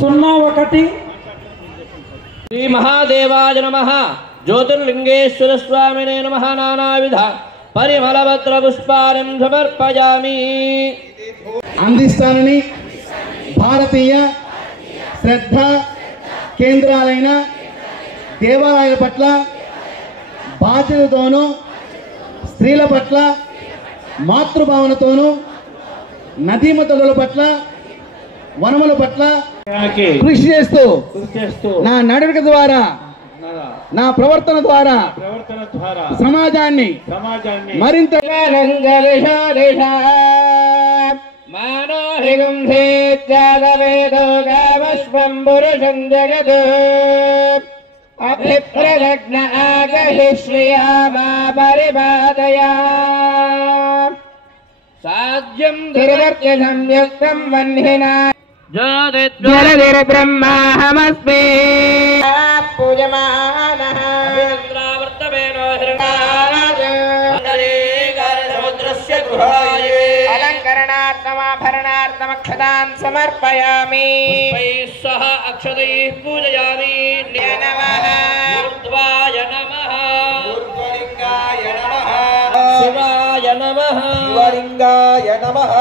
01 श्री महादेवाय नमः ज्योतिर्लिंगेश्वर स्वामिने नमः नानाविध परिमलपत्र पुष्पाणि समर्पयामि అందిస్తానని భారతీయ శ్రద్ధ కేంద్రాలైన దేవాలయాల పట్ల బాధ్యతతోనూ స్త్రీల పట్ల మాతృభావనతోనూ నదీమతుల పట్ల వనముల పట్ల కృషి చేస్తూ నా నడవడిక ద్వారా నా ప్రవర్తన ద్వారా సమాజాన్ని మరింత అభిప్రలగ్న ఆగహిష్యమా పరిపాదయా సాధ్యం దుర్వర్త్య సంయుక్తం వన్హినా జ్యోతిర్బ్రహ్మాహమస్మి పూజమానః अलंकरणार्थमाभरणार्थमक्षतान् समर्पयामि सह अक्षतैः पूजयामि नमः ऊर्ध्वाय नमः ऊर्ध्वलिंगाय नमः शिवाय नमः शिवलिंगाय नमः